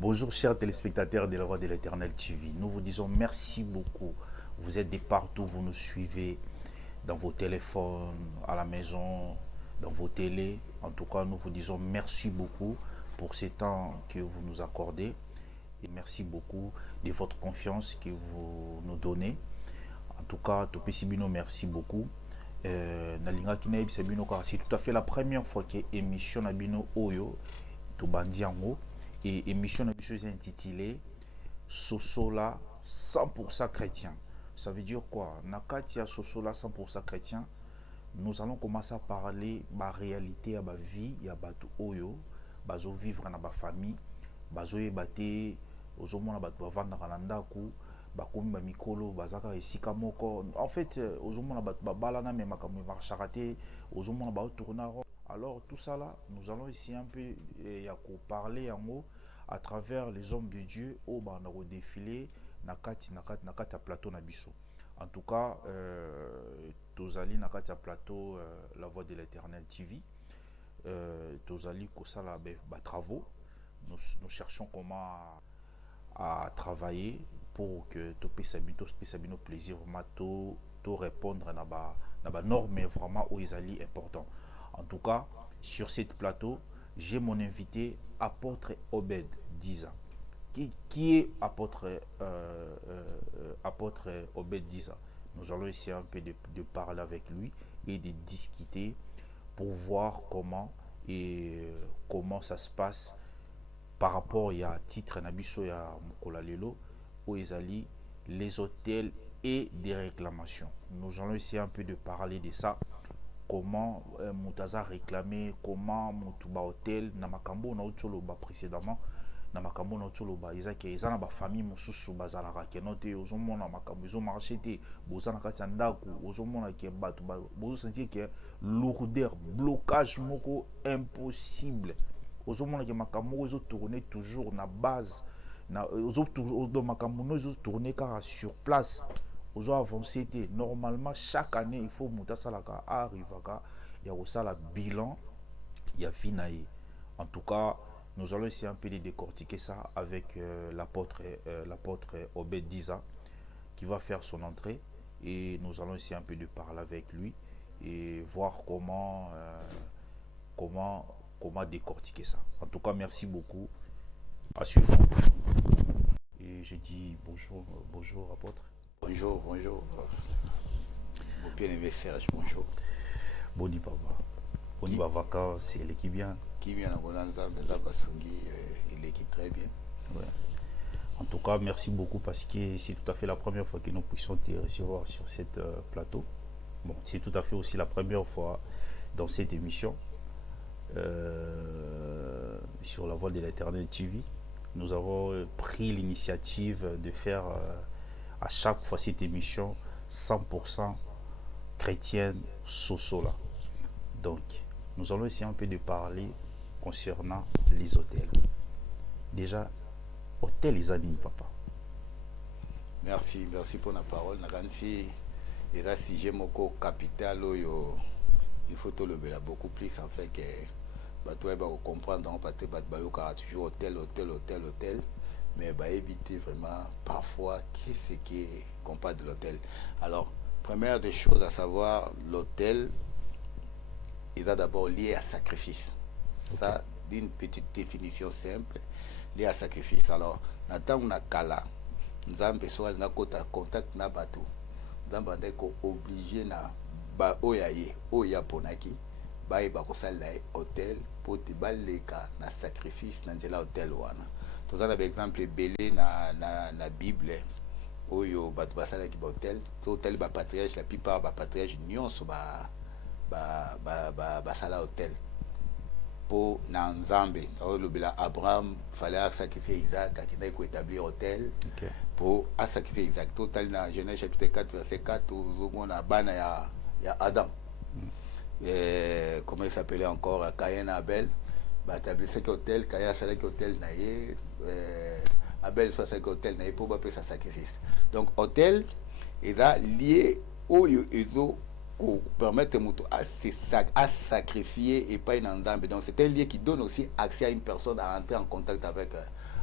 Bonjour chers téléspectateurs de la Voix de l'Éternel TV. Nous vous disons merci beaucoup. Vous êtes de partout, vous nous suivez dans vos téléphones, à la maison, dans vos télés. En tout cas, nous vous disons merci beaucoup pour ce temps que vous nous accordez. Et merci beaucoup de votre confiance que vous nous donnez. En tout cas, Topé Sibino, merci beaucoup. Nalinga Kinaib Sabino, c'est tout à fait la première fois que émission Nabino Oyo, Tobandiango, et émission Nabino est intitulée Sosola 100% chrétien. Ça veut dire quoi? Nakatia Sosola 100% chrétien. Nous allons commencer à parler de la réalité de la vie, de Batu Oyo, bazo vivre dans la famille, bazo ebate, ozomona batu bavanda kanandaku, bakomi ba mikolo, bazaka esika moko. En fait, ozomona batu babalana mais makamwe marchakate, ozomona ba tourna. Alors tout ça là, nous allons essayer un peu ya ko parler en haut à travers les hommes de Dieu au bandaro défilé nakati plateau nabiso. En tout cas, Tozali Nakati plateau La Voix de l'Éternel TV. Tozali Kosala travaux. Nous cherchons comment à travailler pour que Topé Sabino plaisir to répondre à la norme vraiment où ils allaient important. En tout cas, sur cette plateau, j'ai mon invité apôtre Obed Diza. Qui est apôtre Obed Diza. Nous allons essayer un peu de parler avec lui et de discuter pour voir comment ça se passe par rapport à titre Nabiso et à Mukola Lelo, où ils allaient les hôtels et des réclamations. Nous allons essayer un peu de parler de ça. Comment Moutaza réclamé, comment Moutouba Hôtel, Namakambo, Nautoloba précédemment. Na makambo na toloba ezaki eza na ba famille mosusu bazalaka kenote ozomona makambo ezo marché te bozana kati ya ndako ozomona ke bato bozo sentir ke lourdeur blocage moko impossible ozomona ke makambo ezo tourner toujours na base na ozo makambo no ezo tourner car sur place ozo avancer te normalement chaque année il faut muta salaka arrivaka ya kosala bilan ya finaye. En tout cas, nous allons essayer un peu de décortiquer ça avec l'apôtre Obed Diza qui va faire son entrée et nous allons essayer un peu de parler avec lui et voir comment décortiquer ça. En tout cas, merci beaucoup. À suivre. Et je dis bonjour apôtre. Bonjour. Mon bien-aimé Serge, bonjour. Boni papa. Boni bavaka, c'est l'équipe bien. Qui vient à Bonanza, mais là, il est très bien. Ouais. En tout cas, merci beaucoup parce que c'est tout à fait la première fois que nous puissions te recevoir sur cette plateau. Bon, c'est tout à fait aussi la première fois dans cette émission sur La Voix de l'Éternel TV. Nous avons pris l'initiative de faire à chaque fois cette émission 100% chrétienne Sosola. Donc, nous allons essayer un peu de parler concernant les hôtels. Déjà, hôtel les animes, papa. Merci pour la parole. Nagansi, et là, si j'ai mon capital, il faut te lever beaucoup plus en fait que tu vas comprendre, parce que tu as toujours hôtel, mais éviter vraiment parfois qu'est-ce qu'on parle de l'hôtel. Alors, première des choses à savoir, l'hôtel, il est d'abord lié à sacrifice. Ça, d'une petite définition simple, lié à sacrifice. Alors, Nathan na kala, Nzambe soit na kota contact na bateau. Nzambe ndeko obligé na ba oyaye, oya ponaki, ba eba ko sala hôtel pour te baleka na sacrifice na njela hôtel wana. Tozana par exemple belé na Bible oyo bato basala ki ba hôtel, hôtel ba patriarche la plupart ba patriarche nyonso ba sala hôtel. Pour Nzambe, Abraham fallait sacrifier Isaac, qui a établir hôtel pour sacrifier Isaac. Total dans Genèse chapitre 4 verset 4 au moins bana ya Adam. Comment il s'appelait encore Caïn et Abel, bah établir cet hôtel, Caïn a hôtel naïe, Abel soit hôtel naïe pour faire sa sacrifice. Donc hôtel est lié au Ezo pour permettre à sacrifier et pas une Nzambe. Donc c'est un lieu qui donne aussi accès à une personne à entrer en contact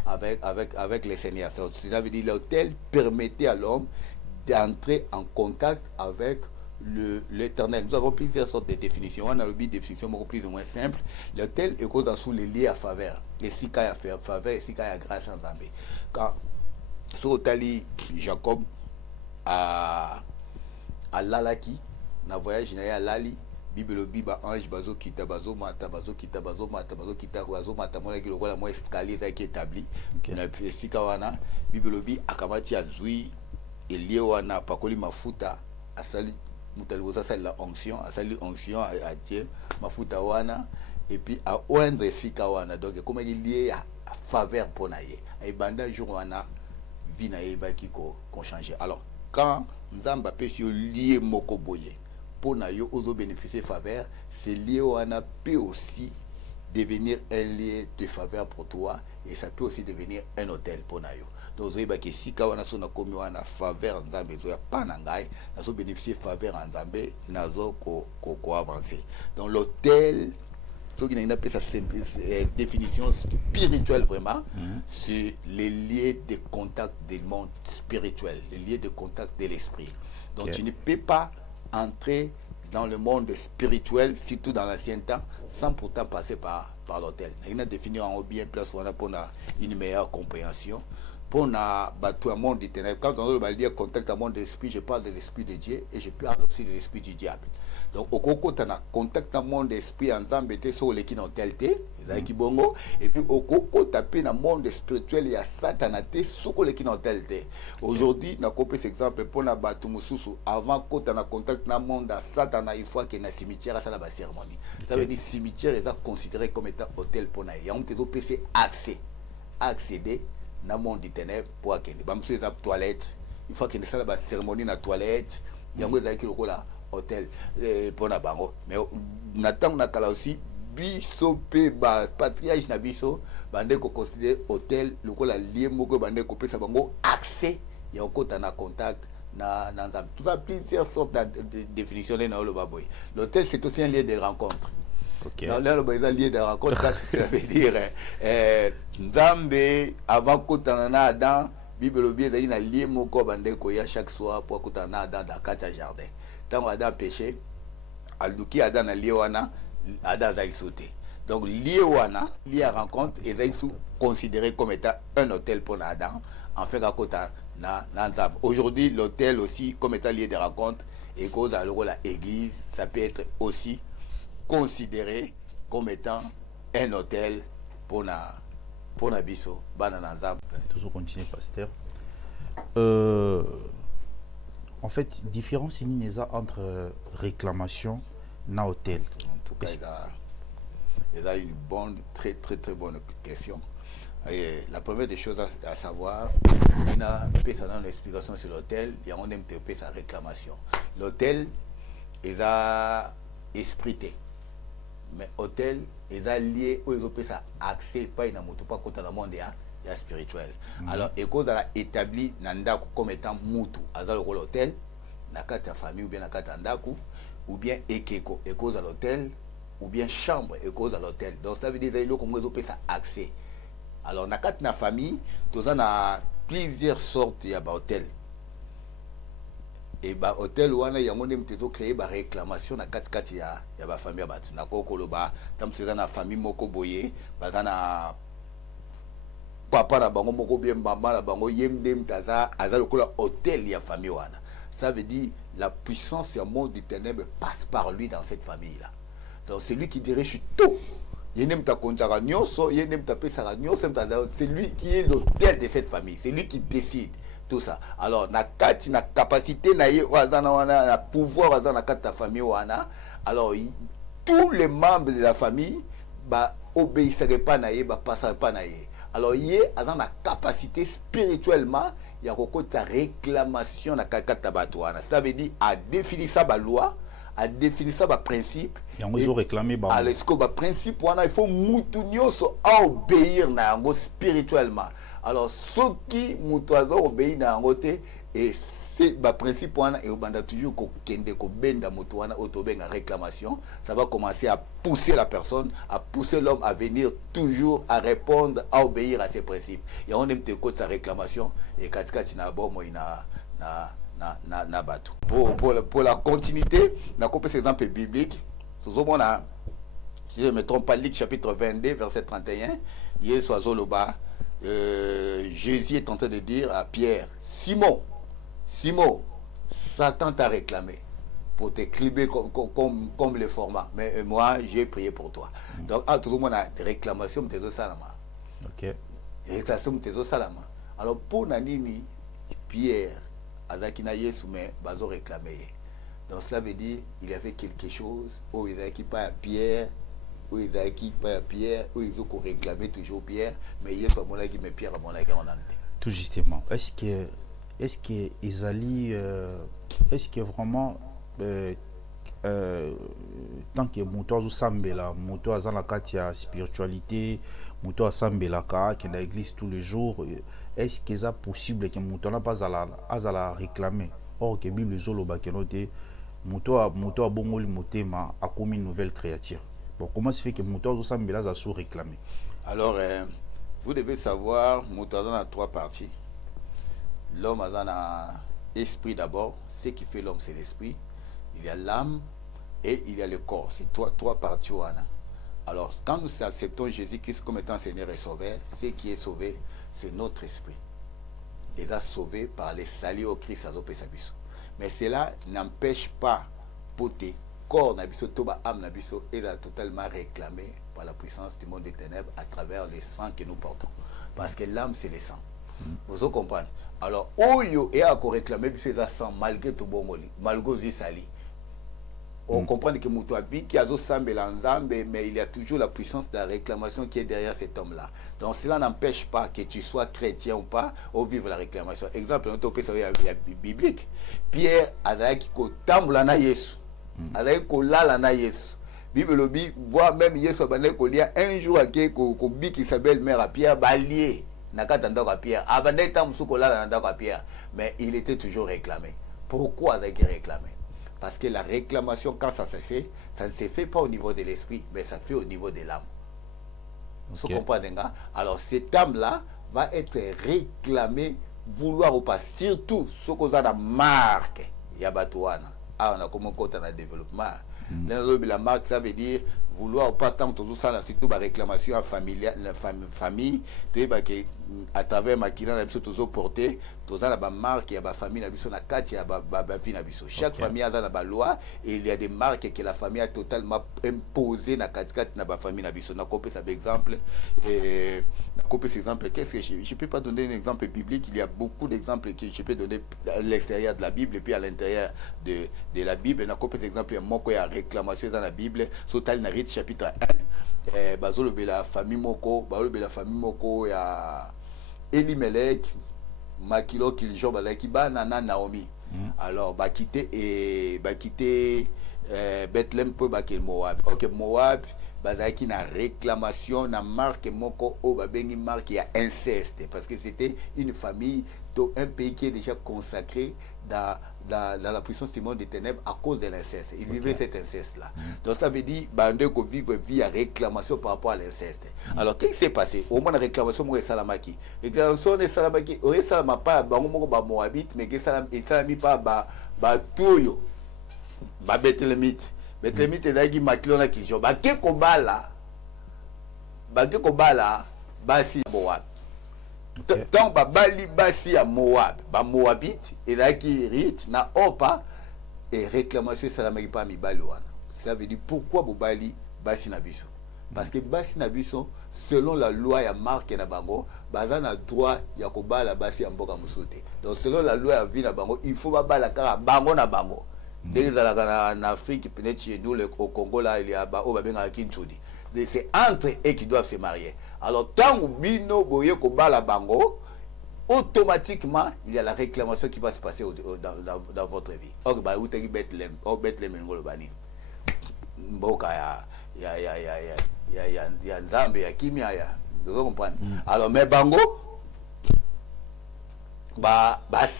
avec les seigneurs. Cela veut dire l'autel permettait à l'homme d'entrer en contact avec l'éternel. Nous avons plusieurs sortes de définitions. On a le but de définition beaucoup plus ou moins simple. L'autel est cause sous les liés à faveur. Et si il y a faveur, et si il y a grâce en Zambé. Quand Sotali Jacob à Lalaki, na voyage na Lali, Bible biba ange bazo kita bazo mata mona ki lokola mo escalier qui établi. Na sika wana Bible bi akamati azui elie wana pakoli mafuta asali mutaliboza sali la onction asali onction à Dieu mafuta wana et puis à oindre sika wana donc comme il lié à faveur pour naie et banda jour wana vie na yebaki ko changer. Alors quand Nzamba pesi lié moko boye pour na yo ozo bénéficier faveur, c'est lié wana peut aussi devenir un lieu de faveur pour toi et ça peut aussi devenir un hôtel pour na yo. Donc zoyeba ke sika wana so na komi wana faveur Nzambe zo ya panangai na so bénéficier faveur Nzambe nazo ko avancer. Donc l'hôtel ce qui n'a pas sa définition spirituelle vraiment, c'est les liens de contact du monde spirituel, les liens de contact de l'esprit. Donc tu ne peux pas entrer dans le monde spirituel, surtout dans l'ancien temps, sans pourtant passer par l'hôtel. Il a défini en bien place pour une meilleure compréhension. Pour un monde du ténèbres, quand on va dire contact à monde de l'esprit, je parle de l'esprit de Dieu et je parle aussi de l'esprit du diable. Donc au coco tu as contact à monde d'esprit ensemble était sur les qui n'ont tel bongo et puis au coco tapé dans monde spirituel il y a satanaté sur les qui n'ont tel. Aujourd'hui na copie cet exemple pour na batumususu avant que tu as contact dans monde à satana il faut qu'il y ait un cimetière à ça la cérémonie. Ça veut dire cimetière est considéré comme étant hôtel pour naïa on te doit passer accéder dans monde des ténèbres pour akende ba monsieur za toilette il faut qu'il y ait la cérémonie na toilette yango za ki lokola hôtel pour na bango mais natang na kala aussi biso pe ba patriarche na biso bande ko considérer hôtel lokola lié moko bande ko pesa bango accès ya okota na contact na Nzambe. Tout ça plusieurs sortes de définitions na lo baboy. L'hôtel c'est aussi un lieu de rencontre. OK. Dans le lieu de rencontre ça veut dire Nzambe avant kota na Adam Bible bien ezali na lié moko bande ko ya chaque soir pour kota na Adam dans quatre jardin. Tant Adam péché, aluki Adam na lié wana, Adam a sauté. Donc lié wana, lié à rencontre, et sont considéré comme étant un hôtel pour Adam. En fait, à côté na Nzambe. Aujourd'hui, l'hôtel aussi comme étant lié de rencontre et cause à la église, ça peut être aussi considéré comme étant un hôtel pour Nabiso, Banana Nzambe. Toujours continuer, pasteur. En fait, différence entre réclamation et hôtel. En tout cas, il y a une bonne, très bonne question. Et la première des choses à savoir, il y a une explication sur l'hôtel, il y a une sa réclamation. L'hôtel est esprité, mais l'hôtel est lié au accès pas une pas contre le monde spirituel. Alors, et cause a établi nanda comme étant mutu à l'hôtel, na kata famille ou bien na kata ndaku ou bien ekeko et cause à l'hôtel ou bien chambre et cause à l'hôtel. Donc ça veut dire que comme vous ça accès. Alors na kata na famille, tous on a plusieurs sortes ya ba hôtel. Et ba hôtel wana yango ndem tezo créer ba réclamation na kata ya ba famille ba na kokoloba tam c'est na famille moko boye bazana papa na bango moko bien maman na bango yemdem taza aza lokola hôtel ya famille wana. Ça veut dire la puissance et le monde du ténèbre passe par lui dans cette famille là. Donc c'est lui qui dirige tout. C'est lui qui est l'hôtel de cette famille, c'est lui qui décide tout ça. Alors na capacité na pouvoir na ta famille wana. Alors tous les membres de la famille obéisseraient pas na passeraient pas na. Alors il y a la capacité spirituellement il y a sa réclamation na katabatouana. Ça veut dire à définir ça ba loi, à définir ça ba principe. Et ils ont réclamé ba. Alors ce que ba principe wana il faut mutunyo so obéir na yango spirituellement. Alors ceux qui mutuazo obéir na yango te et c'est le principe et on a toujours kende ko benda moto wana otobenga réclamation, ça va commencer à pousser la personne, à pousser l'homme à venir toujours à répondre, à obéir à ses principes. Et on aime te code sa réclamation et katikati na bomo na bateau. Pour la continuité, na coupe ces exemples bibliques, si je ne me trompe pas, Luc chapitre 22, verset 31, Jésus est en train de dire à Pierre, Simon, Satan t'a réclamé pour t'écliber comme le format. Mais moi, j'ai prié pour toi. Donc, tout le monde a des réclamations de tes salama. Ok. Réclamation de tes salama. Alors, pour Nanini, Pierre, Azakina Yesu, mais Bazo réclamé. Donc, cela veut dire qu'il y avait quelque chose où il n'y pas à Pierre, où il n'y pas à Pierre, où ils ont réclamé toujours Pierre, mais Yesu a mon avis, mais Pierre a mon avis en ante. Tout justement. Est-ce que Ezali, est-ce que vraiment tant que moto azo sambela, moto azana kati ya spiritualité, moto asambelaka qui dans l'église tous les jours, est-ce que c'est possible que moto n'a pas à la réclamer? Or que Bible zoloba que noté moto a bongoli motema a comme une nouvelle créature. Bon, comment se fait que moto azo sambela za sous réclamer? Alors vous devez savoir, moto a trois parties. L'homme a un esprit d'abord. Ce qui fait l'homme, c'est l'esprit. Il y a l'âme et il y a le corps. C'est trois parties. Alors, quand nous acceptons Jésus-Christ comme étant Seigneur et Sauveur, ce qui est sauvé, c'est notre esprit. Il est sauvé par les salis au Christ. Mais cela n'empêche pas pour tes corps, âme, et totalement réclamé par la puissance du monde des ténèbres à travers les sangs que nous portons. Parce que l'âme, c'est le sang. Vous comprenez? Alors, Oyo est à réclamer ces sang malgré tout bon, malgré Sali. On comprend que Moutouabi qui a Zossambe l'Anzambe, mais il y a toujours la puissance de la réclamation qui est derrière cet homme-là. Donc cela n'empêche pas que tu sois chrétien ou pas, ou vivre la réclamation. Exemple, notre pays biblique. Pierre Azaïki ko tambulana Yesu. Azaïki ko lalana Yesu. Bible lobi voit même Yesu abane ko lia un jour à ko bi qui s'appelle mère à Pierre balier. Pierre, mais il était toujours réclamé. Pourquoi Azaïki réclamé? Parce que la réclamation, quand ça se fait, ça ne se fait pas au niveau de l'esprit, mais ça se fait au niveau de l'âme. Vous comprenez? Alors cette âme-là va être réclamée, vouloir ou pas, surtout ce qu'on a la marque. Yabatouana. Ah, on a comment côté dans le développement. La marque, ça veut dire vouloir pas tant tout ça, surtout la réclamation à la famille, à travers ma qui n'a toujours porté, tout ça la marque, il y a la famille, la carte, il y a la vie. Chaque famille a la loi et il y a des marques que la famille a totalement imposées dans la famille. On a copié ça exemple. Qu'est-ce que je ne peux pas donner un exemple biblique, il y a beaucoup d'exemples que je peux donner à l'extérieur de la Bible et puis à l'intérieur de la Bible. On a copié cet exemple, il y a réclamation dans la Bible, Sotal Narit chapitre 1, la famille Moko, il y a Elimelech, Makilo Kiljo, Nana Naomi. Alors, quitter Bethlehem pour Moab. Ok, Moab. Bazaki na réclamation na marque moko o babengi marque ya inceste parce que c'était une famille un pays qui est déjà consacré dans la puissance du monde des ténèbres à cause de l'inceste. Ils vivaient cet inceste là. Donc ça veut dire bande ko vivre vie à réclamation par rapport à l'inceste. Alors qu'est-ce qui s'est passé? Au moins la réclamation mo salamaki. Réclamation de salamaki, o salama pas bango moko ba moabite mais que salami pas ba tuyo. Ba Bethlehemite. Bethlehemite ezalaki makilona kijo bake kobala basi ya Moab. Tant babali basi ya Moab, ba Moabite ezalaki rite na opa et réclamation salamaki pa mibali wana. Ça veut dire pourquoi bobali basi na biso? Parce que basi na biso selon la loi ya marque na bango baza na droit ya kobala basi ya mboka musote. Donc selon la loi ya vie na bango il faut babala kaka bango na bango. Dès en Afrique, peut-être chez nous, au Congo, là, il y a Kinchudi. C'est entre eux qui doivent se marier. Alors, tant que Bino Boye Kobala Bango, automatiquement, il y a la réclamation qui va se passer dans votre vie. Or, bah, vous avez Bethlehem, Bethlehem, Ngolobani. Mboka, il y a Nzambe, il y a Kimia, vous comprenez? Alors, mais Bango, bah,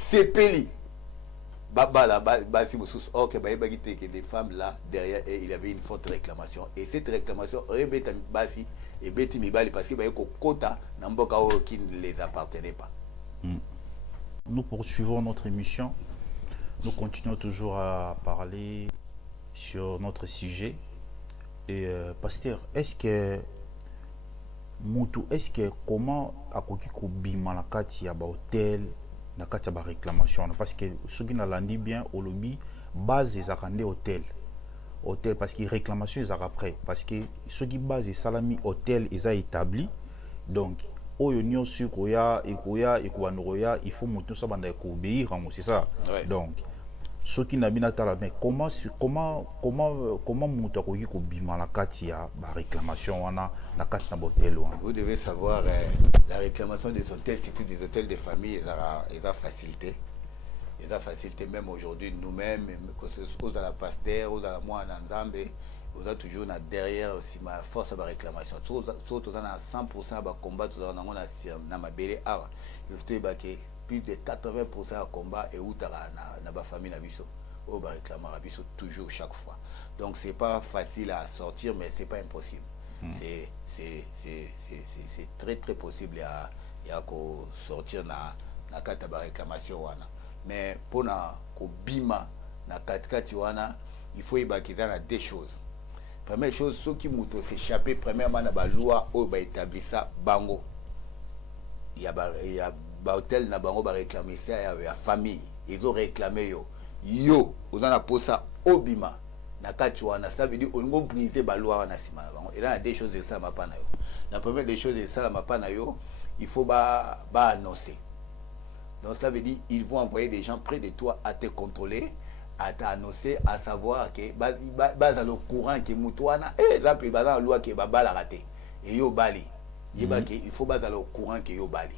Sepeli. Ok, que des femmes là, derrière, et il y avait une forte réclamation. Et cette réclamation, et Betty Mibali, parce qu'il y avait un quota qui ne les appartenait pas. Nous poursuivons notre émission. Nous continuons toujours à parler sur notre sujet. Et pasteur, est-ce que comment à bima na kati ya ba hôtel na kati ya ba réclamation parce que ce qui n'a landi bien au lobby base les arrandé hôtel parce que réclamation ils après parce que ce qui base salami hôtel ils a établi donc oyo nyonso koya ekoya ekwanoroya il faut monter ça banda ko obéir c'est ça ouais. Donc ce qui n'a bien tala mais comment muta ko yiko bima la kati ya ba réclamation wana na kati na hôtel wana. Vous devez savoir la réclamation des hôtels, surtout des hôtels de famille, ils ont facilité. Ils ont facilité même aujourd'hui nous-mêmes, aux à la pasteur, aux à la moi en Nzambe, aux a toujours derrière aussi ma force à la réclamation. Surtout on a 100% à combat, tout on a ma belle art. Il faut que plus de 80% à combat et où tu as la famille na biso. Au ba réclamant à biso toujours chaque fois. Donc c'est pas facile à sortir mais c'est pas impossible. C'est très très possible à sortir na kata ba réclamation wana. Mais pour na ko bima na katikati wana, il faut ibakiza na deux choses. Première chose, ceux qui mouto s'échapper premièrement na ba loi au ba établir ça bango. Il y a hôtel na bango ba réclamer ça ya famille. Ils ont réclamé yo on a posa obima na kati wana ça veut dire on va briser ba loi wana sima na bango. Et là il y a des choses ça m'a pas na yo. La première des choses ça m'a pas na yo, il faut ba annoncer. Donc ça veut dire ils vont envoyer des gens près de toi à te contrôler, à t'annoncer, à savoir que dans le courant que mutuana et là puis dans la loi que ba la raté et yo bali. Il faut dans le courant que yo bali.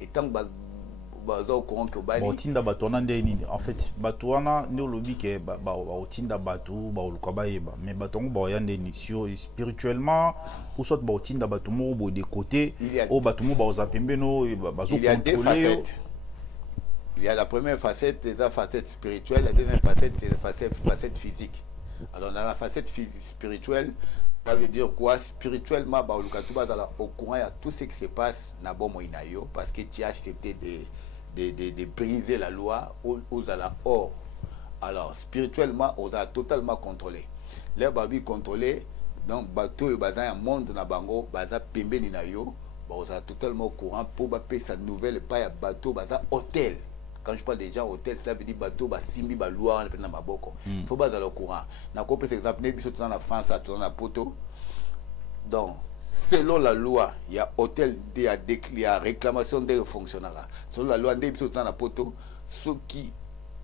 Et tant que au courant que bali otinda bato wana ndeni en fait bato wana ndio lobi ke otinda bato oluka bayeba mais bato ngo ba yande ni spirituellement ou soit otinda bato mo bo de côté o bato mo ba ozapembeno bazo contrôler. Il y a deux facettes. Il y a la première facette, c'est la facette spirituelle, la deuxième facette, c'est la facette physique. Alors dans la facette spirituelle, ça veut dire quoi? Spirituellement, bah au courant il y a tout ce qui se passe na bon moinayo parce que tu as accepté de briser la loi aux hors. Alors spirituellement, on a totalement contrôlé. Les babi contrôlé, donc bateau et bazin un monde na bango, baza pembe ni na yo, on a totalement au courant pour payer sa nouvelle pas ya bateau baza hôtel. Quand je parle déjà hôtel, cela veut dire bateau, simbi, loi, on a maboko. Il faut pas aller au courant. Na copie par exemple, nous sommes en France, nous sommes en Poto. Donc, selon la loi, il y a hôtel, il y a réclamation des fonctionnaires. Selon la loi, nous sommes en Poto. Ceux qui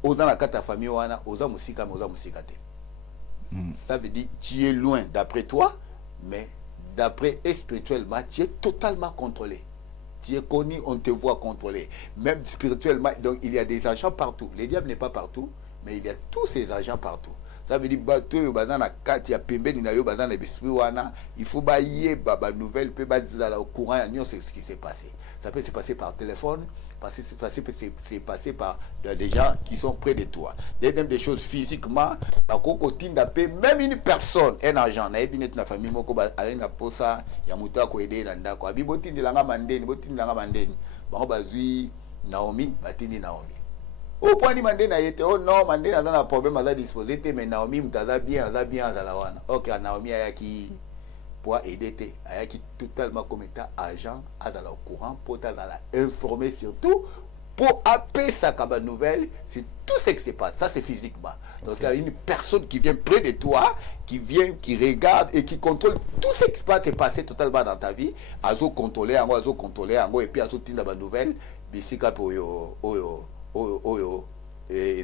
ont la carte de famille, ils ont musika, ils ont musika. Ça veut dire tu es loin d'après toi, mais d'après spirituellement, tu es totalement contrôlé. Tu es connu, on te voit contrôler. Même spirituellement, donc il y a des agents partout. Le diable n'est pas partout, mais il y a tous ces agents partout. Ça veut dire bateau bazana kati ya pembeni na yo bazana biswi wana, il faut bailler baba nouvelle peut dans au courant c'est ce qui s'est passé. Ça peut se passer par téléphone, c'est passé par des gens qui sont près de toi. Même des choses physiquement, même une personne, un agent, na famille moko na posa ya muta ko aider na ndako. Abi botindi langa mandeni, Ba bazui Naomi, batindi Naomi. Au point de mandeni na yete, oh non, mandeni a un problème à disposer, mais Naomi mutaza bien à la wana. OK, Naomi ayaki pour aider ayaki totalement comme état agent à la au courant pour informer surtout pour appeler sa nouvelle sur tout ce qui se passe. Ça c'est physiquement. Donc il y a une personne qui vient près de toi, qui vient, qui regarde et qui contrôle tout ce qui va se passer totalement dans ta vie. Azo contrôler, et puis azo tinda ba nouvelle, bisika pour ils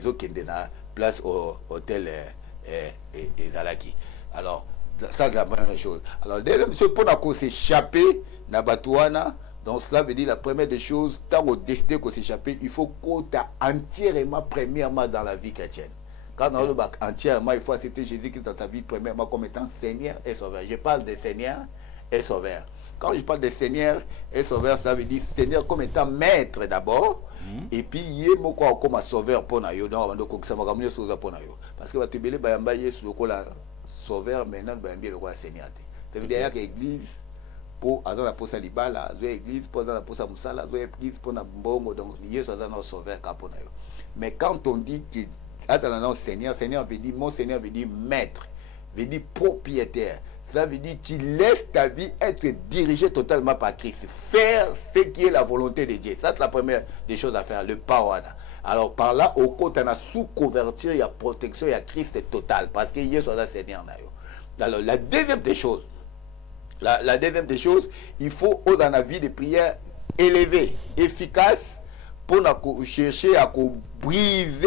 ont kende na place au hôtel et Zalaki. Alors ça c'est la première chose. Alors deuxième chose pour s'échapper na batouana. Donc cela veut dire la première des choses, tant qu'on décide qu'on s'échapper, il faut qu'on t'a entièrement premièrement dans la vie chrétienne. Quand on le bac entièrement, il faut accepter Jésus-Christ dans ta vie premièrement comme étant Seigneur et Sauveur. Je parle de Seigneur et Sauveur. quand je parle de Seigneur et Sauveur, ça veut dire Seigneur comme étant maître d'abord, et puis il est comme sauveur pour nous. Parce que tu veux bayamba Yesu lokola sauveur maintenant bayamba lokola Seigneur. Ça veut dire que l'église pour avoir la posa libala, l'église pour avoir la posa musala, l'église pour na mbongo, donc Yesu a notre sauveur pour nous. Mais quand on dit que Seigneur, Seigneur veut dire, mon Seigneur veut dire maître, veut dire propriétaire. Cela veut dire que tu laisses ta vie être dirigée totalement par Christ. Faire ce qui est la volonté de Dieu. Ça, c'est la première des choses à faire, le pawana. Alors par là, au côté, on a sous-couverture, il y a protection, il y a Christ total. Parce que Jésus est le Seigneur. Alors la deuxième des choses, la deuxième des choses, il faut, dans la vie de prière, élevée, efficace, pour chercher à briser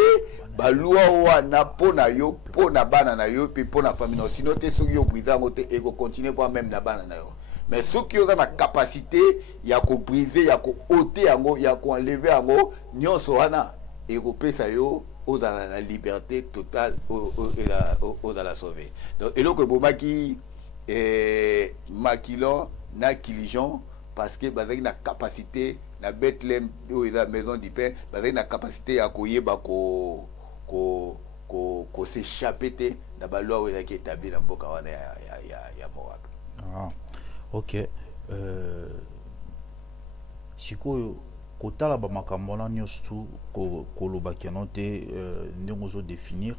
balua wana pona yo pona bana na yo puis pona famille no sinon te soki yo briser ngote et ko continuer voir même na bana na yo mais soki yo na capacité ya ko briser ya ko ôter yango ya ko enlever yango nyonso wana et ko pesa yo aux la liberté totale aux la sauver donc et donc bomaki maquilon na kilijon parce que bazaki na capacité na Bethlehem où est la maison du pain bazaki na capacité à koyeba ko s'échapper na ba loi où est établi na mboka wana ya Moab. Ah, ok. Sikoyo kotala ba makambo na nyonso koloba keno te ndenge zo définir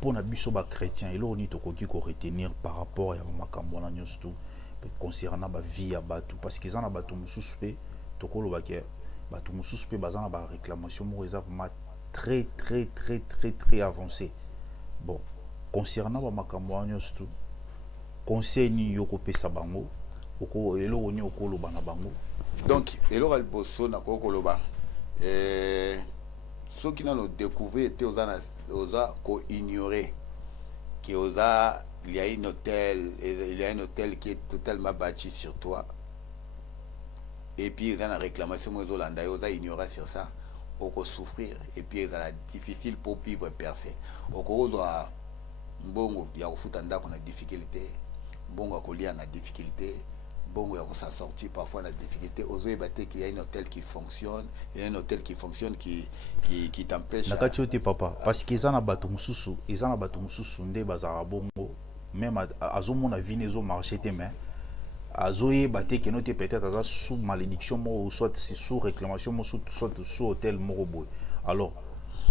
pour na biso ba chrétien eloko ni tokoki ko retenir par rapport ya makambo na nyonso concernant ba vie ya bato parce que zana bato mususu pe tokoloba ke bato mususu pe bazana ba réclamation mo eza vraiment très avancé. Bon, concernant ba makambo na nyonso conseil ni yoko pesa bango oko eloko ni okoloba na bango. Donc eloko alboso na kokoloba ceux qui n'ont découvert était osa ko ignorer que il y a un hôtel qui est totalement bâti sur toi et puis il y a une réclamation aux Hollandais osa ignorer sur ça oko souffrir et puis il est difficile pour vivre percé oko osa mbongo ya kufuta ndako na difficulté mbongo akolia na difficulté bongo ya s'en sortir parfois la difficulté aux ébatés qu'il y a un hôtel qui fonctionne il y a un hôtel qui fonctionne qui t'empêche na katiote papa parce que ezana bato mususu nde bazara bongo même azomona vie zo marché te mais azoye baté que note peut-être aza sous malédiction ou soit sous réclamation soit sous hôtel morobo alors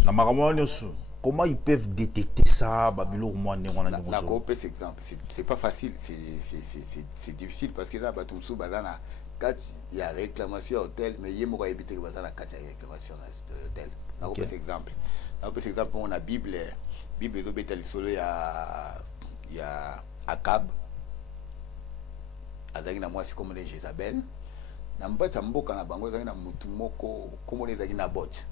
na makambo nyonso comment ils peuvent détecter ça babilo moi ne wana na cet exemple c'est pas facile c'est difficile parce que là batumsu bazana quand il y a réclamation hôtel mais yemo ko éviter que bazana quand il y a réclamation hôtel na ko cet exemple on a bible zo betel solo ya Akab azaki na mwasi comme les Jézabel na mbata mboka na bango azaki na mutu moko comme les azaki na bot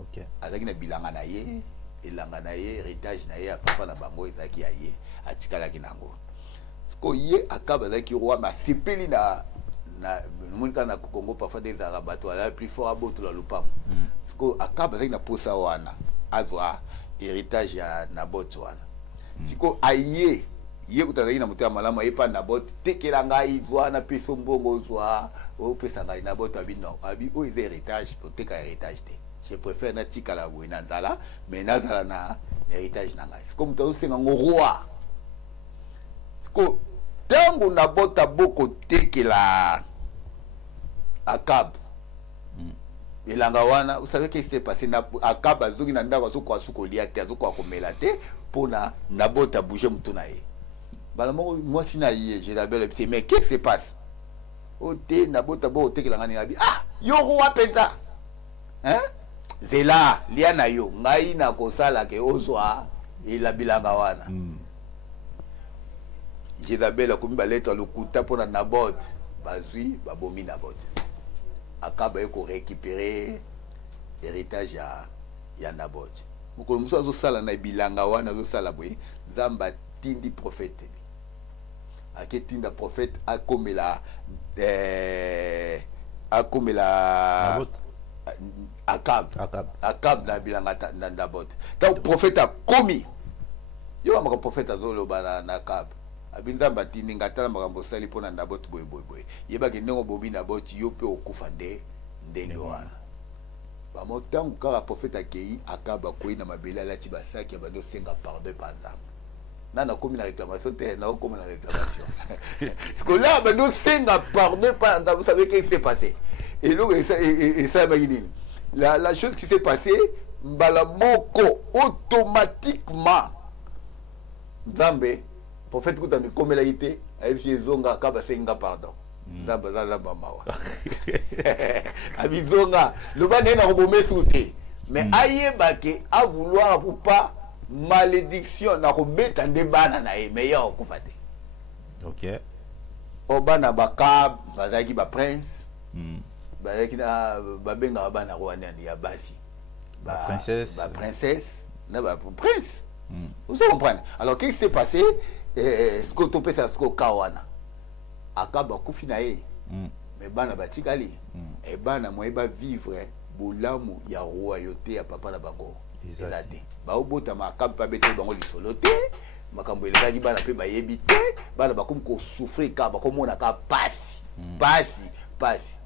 OK azaki na bilanga na ye elanga na ye héritage na ye papa na bango ezaki ya ye atikalaki nango ko ye Akab azaki roi ma sepeli na monika na Congo parfois des arabato ala plus fort aboto la lupam ko Akab azaki na posa wana azwa héritage ya Nabot wana siko aye ye kutazaki na mutu ya malama ye pa Nabot tekela ngai zwa na peso mbongo zwa o pesa ngai Nabot abi non abi o eze héritage poteka héritage te je préfère na tikala boy na nzala mais nazala na héritage na ngai siko mutu azosenga ngo roi siko tango Nabot aboko tekela Akab elanga wana vous savez qu'est-ce qui s'est passé na Akab azoki na ndako azoko asukolia te azoko akomela te pona Nabot a bougé mutu na ye bala moi si na ye Jézabel mais qu'est-ce qui se passe ote Nabot abo otekelanga ni abi ah yo roi penza hein zela lia na yo ngai na kosala ke ozwa ela bilanga wana Jézabel akomi baleta lokuta pona Nabot bazwi babomi Nabot Akaba ko récupérer héritage ya Nabot mukolo muso azosala na bilanga wana azosala boye Nzamba tindi prophète aketinda prophète akomela Akab na bilanga na Nabot donc prophète a komi yo amaka prophète azoloba na Akab abinzamba tininga tala makambo sali pona ndabot boy yeba ke ndongo bobi na bot yo pe okufa ndenge wana ba motangu kaka prophète akei akaba koi na mabela lati basaki ya bando senga pardon panzamba nana komi na réclamation te na komi na réclamation parce que là bando senga pardon panzamba. Vous savez qu'est-ce qui s'est passé et là et ça la chose qui s'est passée mbala moko automatiquement Nzambe prophète kuta mikomela ite ayebisi ezonga akaba senga pardon Nzambe la mamawa abizonga loba nena robome soute mais ayeba ke a vouloir ou pas malédiction na robeta nde bana na ye mais ya okufa te. OK. Obana baka bazaki ba prince bazaki na babenga bana rwanda ya basi ba princesse na ba prince. Vous comprenez? Alors qu'est-ce qui s'est passé? Ce que tu peux faire, ce que kawana akaba kufina ye mais bana batikali et bana mo eba vivre bolamu ya royauté ya papa na bango ezate ba obota makaba pa bete bango lisolo te makambo elaki bana pe bayebi te bana bakomi ko souffrir ka bakomona ka pasi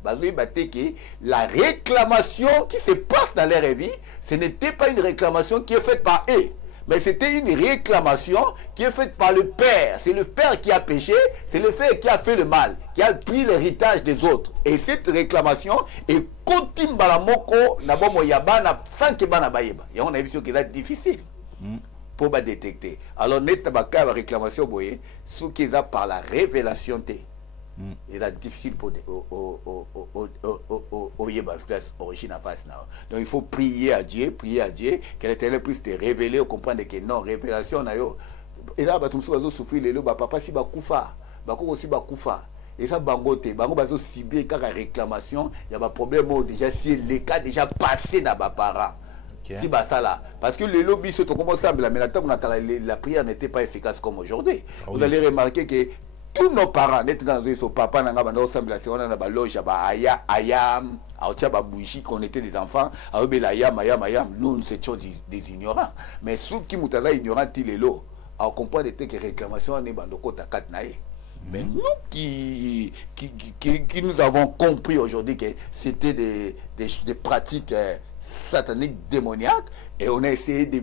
bazoyi bateke la réclamation qui se passe dans leur vie, ce n'était pas une réclamation qui est faite par eux, mais c'était une réclamation qui est faite par le Père. C'est le Père qui a péché, c'est le Père qui a fait le mal, qui a pris l'héritage des autres. Et cette réclamation est continue balamoko na bomo yabana sans que bana bayeba. Et on a vu ce qui est difficile pour ba détecter. Alors net baka réclamation boye, ce qui est par la révélation té. Il est difficile pour origine en face. Donc il faut prier à Dieu, que l'Éternel puisse te révéler, comprendre que non, révélation na yo. Et là, tu me souffrir le papa si bakufa, bako aussi bakufa. Et ça bangote, bango bazo cibler car réclamation, il y a un problème déjà si les cas déjà passé dans ba parents. Si bah ça là, parce que le lobby se commence à mais la prière n'était pas efficace comme aujourd'hui. Vous allez remarquer que tous nos parents, notre papa n'a pas on a ba loge ba ayam, ba bougie qu'on était des enfants, ayam, nous étions des ignorants. Mais ceux qui nous étaient ignorants les lots, on comprend que réclamation n'est pas de côté à quatre naïs. Mais nous qui nous avons compris aujourd'hui que c'était des pratiques sataniques démoniaques et on a essayé de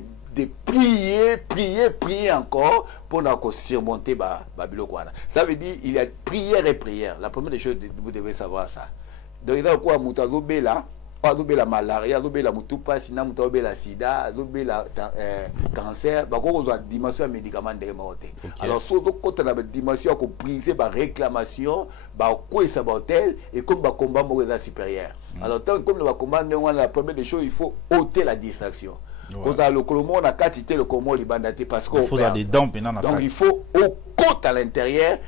prier encore pour surmonter Babilokwana. Ça veut dire il y a prière et prière. La première des choses, vous devez savoir ça. Donc il y a quoi Moutazobela, la malaria, la mutupa, sinon Moutazobela sida, la cancer, bah on a dimension médicament de mort. Alors surtout quand on a une dimension qu'on brise par réclamation, bah quoi ça bordel et comme bah combat mauvais supérieur. Alors tant comme le combat la première des choses, il faut ôter la distraction. Parce que le Colombo on a quitté le Congo libandate parce qu'il faut des dents donc il faut au côté à l'intérieur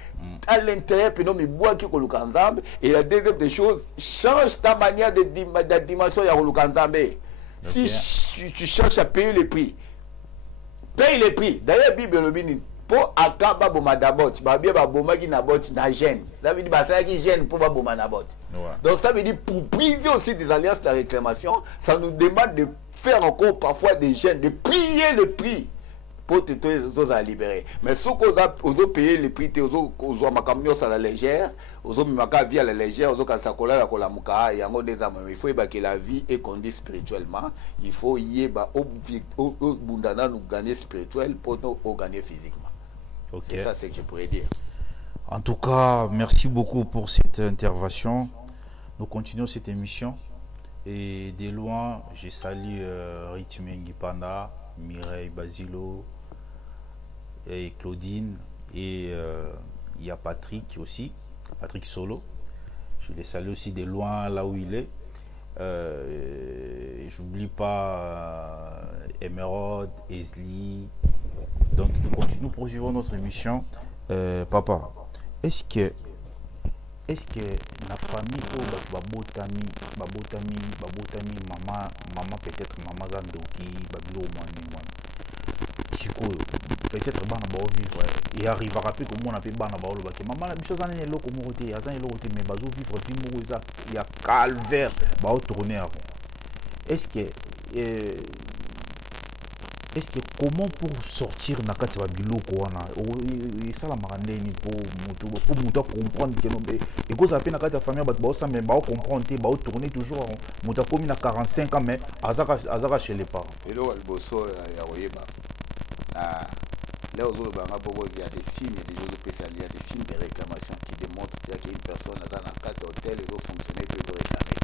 puis non mais bois qui le kanzambe et la deuxième des choses change ta manière de dimension ya le kanzambe. Si tu cherches à payer les prix, paye les prix. D'ailleurs Bible le bini pour akaba boma d'abord ba bien ba boma qui na bot na gêne. Ça veut dire ba ça qui gêne pour ba boma na bot. Donc ça veut dire pour briser aussi des alliances de la réclamation, ça nous demande de faire encore parfois des gênes, de plier le prix pour te libérer. Mais ce qu'on a payé le prix, aux macamios à la légère, aux mimaka vie à la légère, aux kansakola la kolamuka, et en des âmes. Il faut que la vie est conduite spirituellement. Il faut y au bundana nous gagner spirituel pour nous gagner physiquement. C'est ça ce que je pourrais dire. En tout cas, merci beaucoup pour cette intervention. Nous continuons cette émission. Et de loin, je salue Ritme Ngipanda, Mireille Basilo et Claudine. Et il y a Patrick aussi, Patrick Solo. Je les salue aussi de loin là où il est. J'oublie pas Emerald, Esli. Donc nous continuons, poursuivons notre émission. Papa, est-ce que la famille babotami maman peut-être maman zandoki babilo mwana siko peut-être bana ba vivre et arrivera plus comme on appelle bana ba lo baki maman biso zane ne loko mo côté azan loko côté mais bazo vivre vie mo eza ya calvaire ba tourner avant est-ce que comment pour sortir na kati ba biloko wana et ça la marandeni pour muto comprendre que non et cause appena kati ya famille ba ba ça mais ba comprendre te ba tourner toujours muto comme na 45 ans mais azaka chez les parents et là le bosso ya oyeba ah là aux autres banga beaucoup il y a des signes des choses spéciales il y a des signes de réclamation qui démontrent qu'il y a une personne dans un cadre hôtel et doit fonctionner que doit réclamer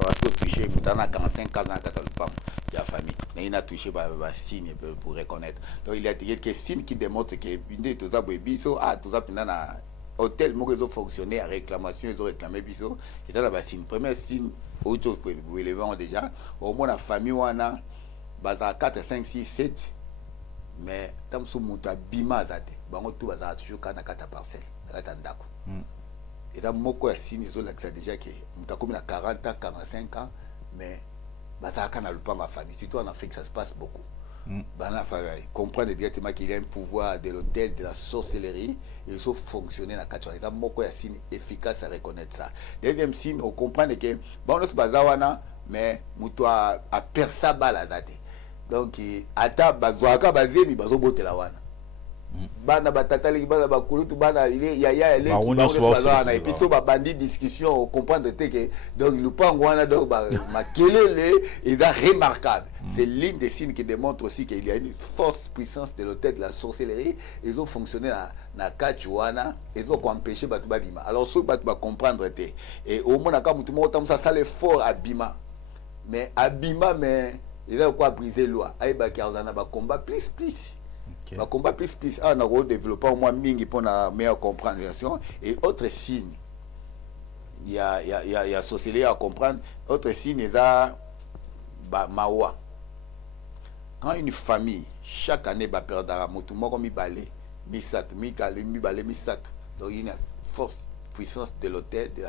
parce que touché dans 45 ans dans le PAM il y a famille mais il a touché par signe pour reconnaître donc il y a quelques signes qui démontrent que tout ça biso ah tout ça pendant na hôtel moi doit fonctionner à réclamation ils ont réclamé biso et dans la signe premier signe autre vous élevons déjà au moins la famille wana baza 4 5 6 7 mais tam so muta bima zate bango tout baza toujours kana kata parcelle kata ndako et là moko ya signe zo la déjà que muta comme na 40 ans 45 ans mais baza kana le pas ma famille surtout en Afrique ça se passe beaucoup bana comprendre directement qu'il y a un pouvoir de l'hôtel de la sorcellerie et il faut fonctionner na kata ça moko ya signe efficace à reconnaître ça deuxième signe on comprend que bon on se baza wana mais muto a persa bala zate donc ata bazwaka bazemi bazobotela wana bana batatali bana bakulutu bana ile yaya ele bazana et puis so babandi discussion on comprendre que donc le pango wana donc makelele est remarquable c'est l'une des signes qui démontre aussi qu'il y a une force puissance de l'hôtel de la sorcellerie ils ont fonctionné na kachuana ils ont empêché batu babima alors ceux batu ba comprendre et au moins quand mutu mo tam ça l'effort abima mais abima mais il a quoi briser loi aiba kiazana ba combat plus ba combat plus on a redéveloppé au moins mingi pour na meilleure compréhension et autre signe il y a société à comprendre autre signe ça ba mawa quand une famille chaque année ba perdra mutu moko mi balé misatu mi kale mi balé misatu donc il y a une force puissance de l'hôtel de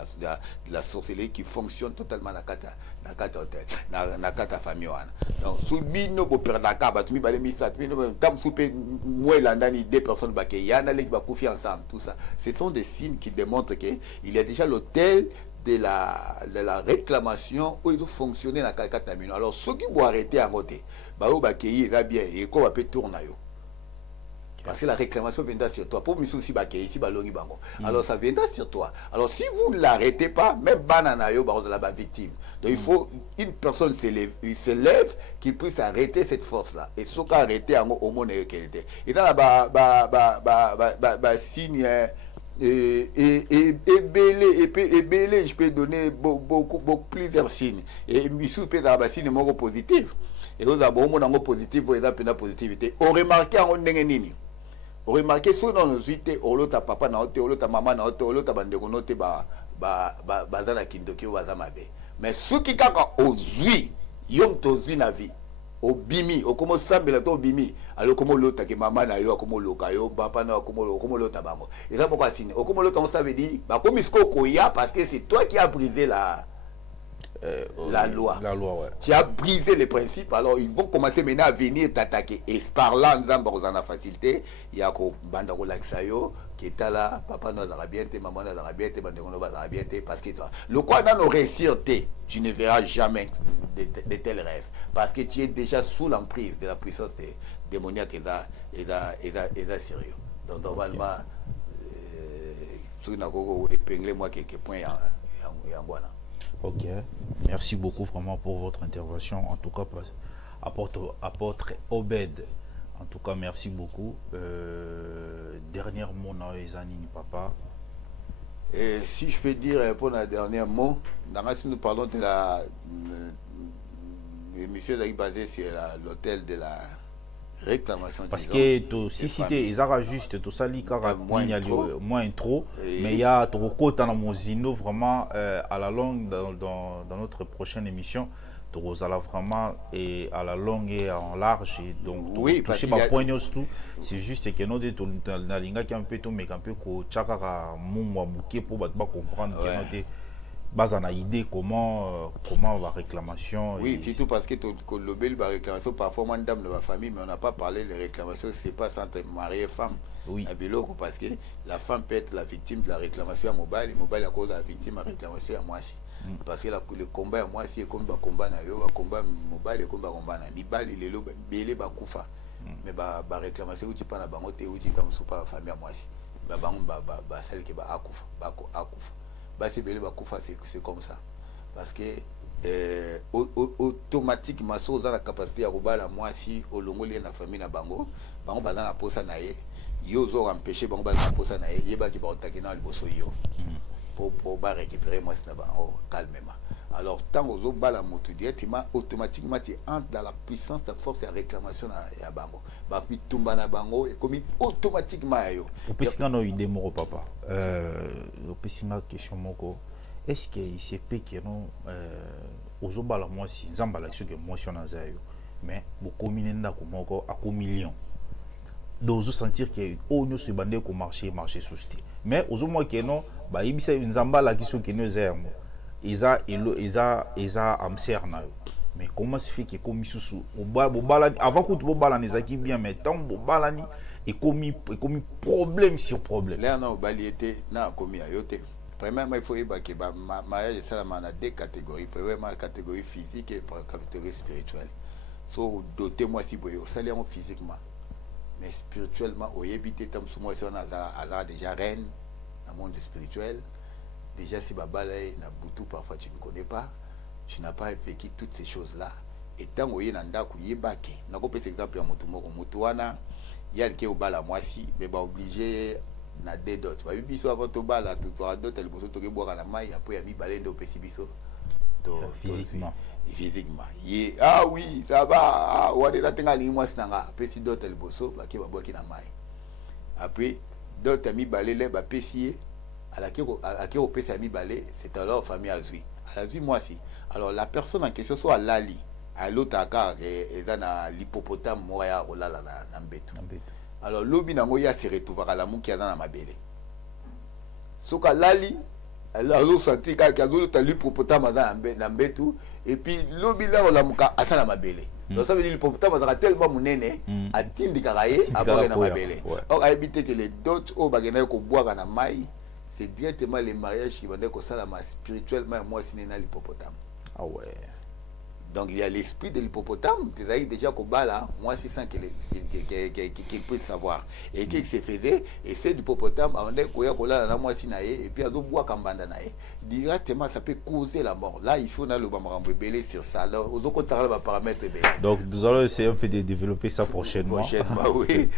la sorcellerie qui fonctionne totalement na kata hôtel na kata famille wana donc subino bo perdaka batumi balé misatu bino tam soupe moi landani deux personnes ba ke yana leki ba kufi ensemble tout ça ce sont des signes qui démontrent que il y a déjà l'hôtel de la réclamation où ils ont fonctionné na kata mino alors ceux qui vont arrêter à côté ba o ba ke yi va bien et ko ba peut tourner yo parce que la réclamation viendra sur toi. Pour Missou si baké ici balongi bango. Alors ça viendra sur toi. Alors si vous ne l'arrêtez pas, même banana yo baroz la victime. Donc il faut une personne se lève qui puisse arrêter cette force là. Et ce qu'a arrêté au monde qu'elle était. Et dans la signe et belé je peux donner beaucoup plusieurs signes. Et Missou peut avoir signe mon positif. Et vous avez au monde positif, vous avez une positivité. On remarque en nini. On remarque sur dans nos unités, on l'a papa na hôtel, on l'a maman na hôtel, on l'a bandeko noté bazana kindoki bazamabe. Mais ceux qui kaka ozui, yom tozui na vie. Obimi, okomo sambela to obimi, alors comment l'autre que maman na yo comme loka yo, papa na comme l'autre bango. Et ça pourquoi signe. Okomo l'autre on savait dire, bah comme isko koya parce que c'est toi qui as brisé la loi. La loi, ouais. Tu as brisé les principes, alors ils vont commencer maintenant à venir t'attaquer. Et par là, nous avons facilité. Il y a Bandako Laksayo qui est là, papa nous a bien, maman nous a bien, Bandako nous a bien, parce que le quoi dans nos réussir, tu ne verras jamais de tels rêves. Parce que tu es déjà sous l'emprise de la puissance démoniaque et sérieux. Donc normalement, épinglez-moi quelques points en Guana. Ok, merci beaucoup vraiment pour votre intervention. En tout cas, apôtre Obed. En tout cas, merci beaucoup. Dernier mot, Zanini Papa. Et si je peux dire pour le dernier mot, si nous parlons de la émission basée sur l'hôtel de la réclamation. Parce que si c'était juste tout ça, moins trop, mais il y a trop de Mozino vraiment à la longue dans notre prochaine émission. Tu allons vraiment et à la longue et en large. Et donc, oui, parce que c'est juste que nous avons un peu tout, mais un peu pour comprendre que base en idée comment la réclamation. Oui, surtout parce que le bel la réclamation parfois moi dame de ma famille, mais on n'a pas parlé de réclamation, c'est pas entre mari et femme. Oui. Parce que la femme peut être la victime de la réclamation à mobile, et mobile à cause de la victime de la réclamation à moi aussi. Parce que le combat à moi c'est comme le combat na yo, le combat mobile et combat na mibali lelo belé bakufa. mais ba réclamation ou tu pas na bango te ou tu tam soupa famille à moi si ba bango ba celle qui ba akufa ba c'est belé ba kufa c'est comme ça parce que automatiquement so za la capacité à robala moi si au longo li na famille na bango baza na posa na ye yo zo empêcher bango baza na posa na ye yeba ki ba otaki na liboso yo pour ba récupérer moi si na bango calmement. Alors, tant aux autres balles directement, automatiquement, tu entres dans la puissance de la force et la réclamation à Bango. Bah, puis tomba na Bango et comme automatiquement à yo. Au pessinga no idée moro papa. Au pessinga question moko. Est-ce que c'est pe que non aux autres balles moi si nzamba la question que moi si on a zayo. Mais beaucoup minenda ko moko à million. Donc, sentir que on ne se bandé ko marché société. Mais aux autres moi que non, bah ibisa nzamba la question que nous zayo. Isa amser na yo. Mais comment se fait que comme sous avant que tu balani zaki bien mais tant balani et commis problème sur problème. Là on baliété na commis ayote. Premièrement il faut y que mariage ça a deux catégories. Premièrement la catégorie physique et la catégorie spirituelle. So doté moi si boyo salaire physiquement mais spirituellement au yebité tam sous moi si on a déjà reine dans le monde spirituel. Déjà, si Babalaï n'a boutou, parfois tu ne connais pas, tu n'as pas vécu toutes ces choses-là. Et tant que tu es baké, on a coupé cet exemple à Moutouana, il y a le qui est au bal à moi si, mais bah obligé na des dots. Bah oui, avant tout bal, tu auras d'autres, elle bosse, tu boire à la maille, après il y a mis balai de Pessibiso. Physiquement. Physiquement. Ah oui, ça va. Ah, on est là, tu as moi si nanga, petit d'autres, elle bosse, bah qui va boire qui na maille. Après, d'autres a mis balai, bah pessier. À laquelle on peut s'amis balai, c'est alors famille Azui. À Azui, moi si. Alors la personne en question soit à Lali, à l'autre à car et à l'hippopotame Moria ou là na Mbetu. Alors l'obi na moya se retrouve à la mou qui a dans ma belle. Sauf qu'à Lali, elle a senti qu'il y a l'autre l'hippopotame dans Mbetu et puis l'obi là on l'a mouka à ça dans ma belle. Donc ça veut dire l'hippopotame a tellement mon nene à tindi karaye à boire dans ma belle. Or à éviter que les d'autres au bagana ko boire dans maille. C'est directement les mariages qui vont dire que ça la spirituellement moi c'est l'hippopotame. Ah ouais. Donc il y a l'esprit de l'hippopotame, c'est-à-dire déjà qu'au bas là, moi c'est ça qu'il peut savoir. Et qu'il se faisait, et c'est l'hippopotame, on est là, moi si naïe, et puis à d'autres bois kambanda naïe. Directement ça peut causer la mort. Là il faut le bamarambe belé sur ça. Alors aux autres côtés va paramètre. Donc nous allons essayer un peu de développer ça prochainement. Prochainement, oui.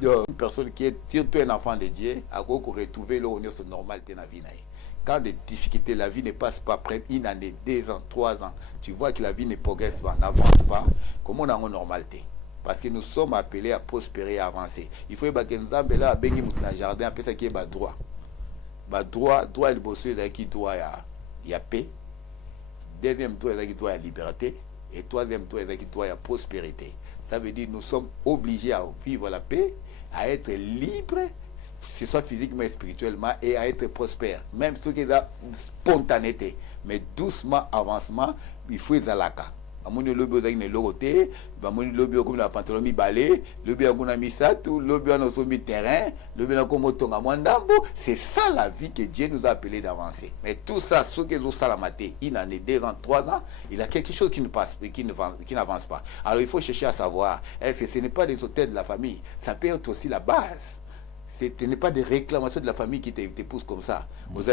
Donc, une personne qui est surtout un enfant de Dieu, a retrouver l'honneur normal de la vie naïe. Quand des difficultés, la vie ne passe pas après une année, 2 ans, 3 ans, tu vois que la vie ne progresse pas, n'avance pas, comment on a une normalité? Parce que nous sommes appelés à prospérer et à avancer. Il faut que nous ayons là, dans le jardin, après ça qui est droit. Droit, le bosseur, il doit y a paix. Deuxième tour, il doit y a liberté. Et troisième tour, il doit y a prospérité. Ça veut dire que nous sommes obligés à vivre la paix, à être libres, que ce soit physiquement et spirituellement, et à être prospère. Même ce qui est la spontanéité. Mais doucement, avancement, il faut être à la cas. Amoni lobi ozaki ne loroté, bamoni lobi okomi na pantalon mi balé, lobi akuna misatu, lobi ana somi terrain, lobi na komo tonga mwandambo, c'est ça la vie que Dieu nous a appelé d'avancer. Mais tout ça, ce que nous salamaté, une année, 2 ans, 3 ans, il y a quelque chose qui ne passe, qui n'avance pas. Alors il faut chercher à savoir, est-ce que ce n'est pas des hôtels de la famille, ça peut être aussi la base. Ce n'est pas des réclamations de la famille qui te poussent comme ça. Donc,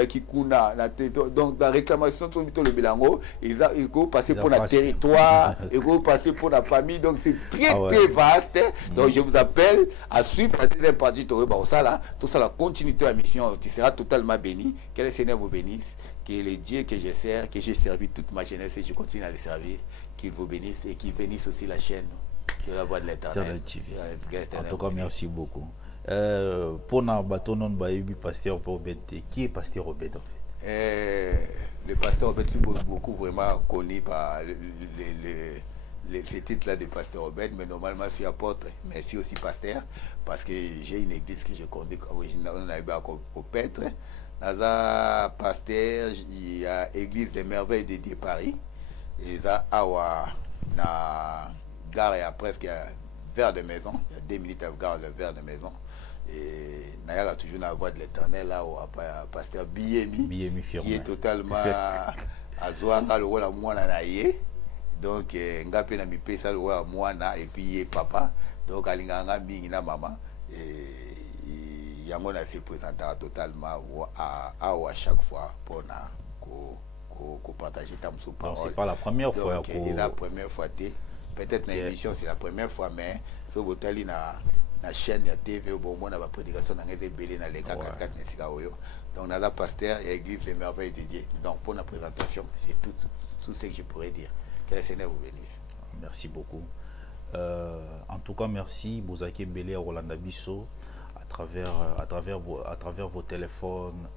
la réclamation, le bilango, il faut passer pour le territoire, il faut passer pour la famille. Donc, c'est très vaste. Donc, je vous appelle à suivre la deuxième partie de tout ça, la continuité de la mission, tu seras totalement béni. Que le Seigneur vous bénisse. Que le Dieu que je sers, que j'ai servi toute ma jeunesse et je continue à le servir, qu'il vous bénisse et qu'il bénisse aussi la chaîne de la voix de l'Éternel. En tout cas, merci beaucoup. Pour nos bâtons non baïbi pasteur Robert, qui est pasteur Robert en fait? Le pasteur Robert est beaucoup vraiment connu par ces titres-là de pasteur Robert, mais normalement je suis apôtre, mais je suis aussi pasteur parce que j'ai une église que je conduis originalement au Pêtre. Dans un pasteur, il y a l'église des merveilles de Dieu Paris, et ça na gare à presque vers de maison, il y a 2 minutes à gare vers de maison. Et Naya a toujours la voix de l'Éternel là où pasteur Biemi qui est totalement à Zouanga le rôle à moi naïe donc nga pe na mipesa loa mwana et puis ye papa donc alinganga mingi na mama yango na se présentera totalement à chaque fois pour na ko partager tam sous parole. C'est pas la première fois que c'est la première fois peut-être na émission c'est la première fois mais so botali na chaîne ya TV au bon na ba prédication na ngete belé na leka 44 nesika oyo donc na la pasteur et église les merveilles de Dieu. Donc pour la présentation c'est tout ce que je pourrais dire. Que le Seigneur vous bénisse. Merci beaucoup. En tout cas, merci Bozake Belé Rolanda Bisso à travers vos téléphones,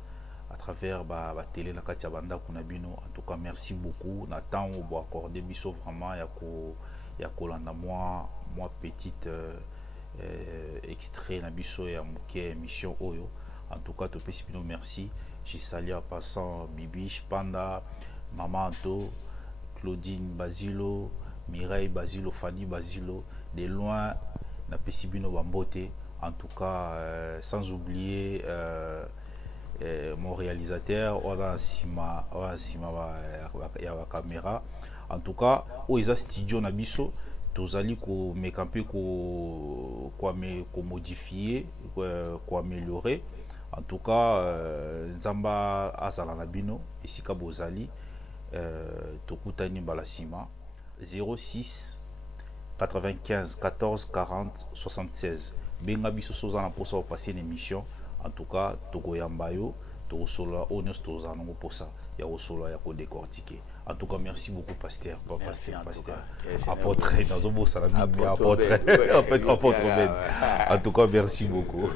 à travers la télé na katia banda kunabino. En tout cas, merci beaucoup. Nathan vous accorder Bisso vraiment ya kolanda moi petite extrait na Bisso ya muke émission oyo. En tout cas, topesi bino merci. Je salue en passant Bibiche Panda, Maman Anto, Claudine Basilo, Mireille Basilo, Fanny Basilo, de loin, na Pesibino Bambote. En tout cas, sans oublier mon réalisateur, Oda Sima, la caméra. En tout cas, Oisa Studio Nabiso, Tozali ko mekampe ko modifier, ko améliorer. En tout cas, Nzamba Azala Nabino, Esika Bozali. Tokutani Balasima 06 95 14 40 76 benga biso soza na posa passer une émission. En tout cas tokoyambayo tokosola honneur toza nango posa ya kosola ya ko décortiquer. En tout cas merci beaucoup pasteur pasteur apôtre dans bossa la apôtre en tout cas merci beaucoup.